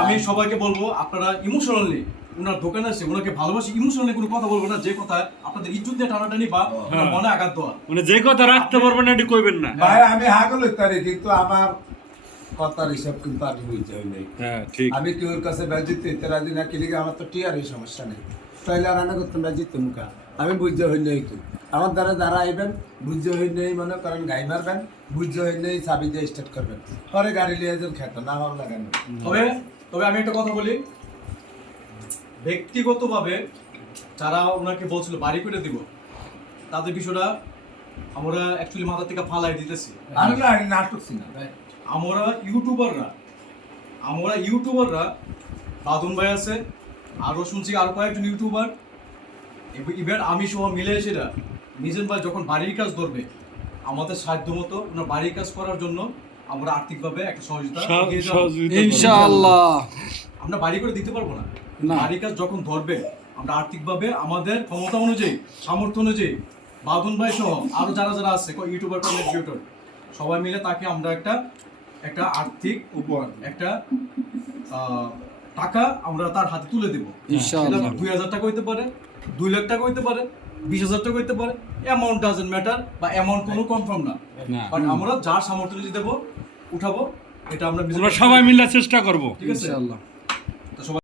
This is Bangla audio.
আমি সবাইকে বলব আপনারা ইমোশনালি ওনার দোকানে আছে ওনাকে ভালোবাসি ইমোশনালি কোনো কথা বলব না যে কথা আপনাদের ইজ্জত দিয়ে টানাটানি বা ওনার মনে আঘাত দেওয়া। মানে যে কথা রাখতে পারবেন না এটি কইবেন না। ভাই আমি হাগল তারি কিন্তু আমার কথার হিসাব কিন্তু আমি বুঝতে হই নাই। হ্যাঁ ঠিক। আমি কেউর কাছে ব্যাজিত তেরা দিন কি লিগে আমার তো টিয়ারই সমস্যা নেই। তাইলে রান্না করতাম ব্যাজিত মুখা আমি বুঝতে হই নাই তো। আমার দ্বারা যারা আইবেন বুঝতে হই নেই মনে করেন গাই মারবেন বুঝতে হই নেই চাবি দিয়ে স্টার্ট করবেন। পরে গাড়ি লিয়ে যান খেত না ভালো লাগে না। তবে তবে আমি একটা কথা বলি। ব্যক্তিগতভাবে যারা ওনাকে বলছিল বাড়ি করে দিব তাদের বিষয়টা আমরা অ্যাকচুয়ালি মাথা থেকে ফালাই দিতেছি। আর না আমি নাটক সিনা আমরা ইউটিউবাররা আমরা ইউটিউবাররা বাদন ভাই আছে আরও শুনছি আরও কয়েকজন ইউটিউবার। ইভেন আমি সহ মিলে সেটা নিজের ভাই যখন বাড়ির কাজ ধরবে আমাদের সাধ্য মতো ওনার বাড়ির কাজ করার জন্য আমরা আর্থিকভাবে একটা সহযোগিতা ইনশাআল্লাহ। আমরা বাড়ি করে দিতে পারব না। বাড়ির কাজ যখন ধরবে আমরা আর্থিকভাবে আমাদের ক্ষমতা অনুযায়ী সামর্থ্য অনুযায়ী বাদন ভাই সহ আরও যারা যারা আছে ইউটিউবার কন্টেন্ট ক্রিয়েটর সবাই মিলে তাকে আমরা একটা একটা আর্থিক উপহার একটা টাকা আমরা তার হাতে তুলে দেবো। দুই হাজার টাকা হইতে পারে দুই লাখ টাকা হইতে পারে বিশ হাজার টাকা হইতে পারে অ্যামাউন্ট ডাজেন্ট ম্যাটার বা অ্যামাউন্ট কোনো কনফার্ম না। বাট আমরা যার সামর্থ্য যদি দেবো উঠাবো এটা আমরা সবাই মিলে চেষ্টা করব। ঠিক আছে? সবাই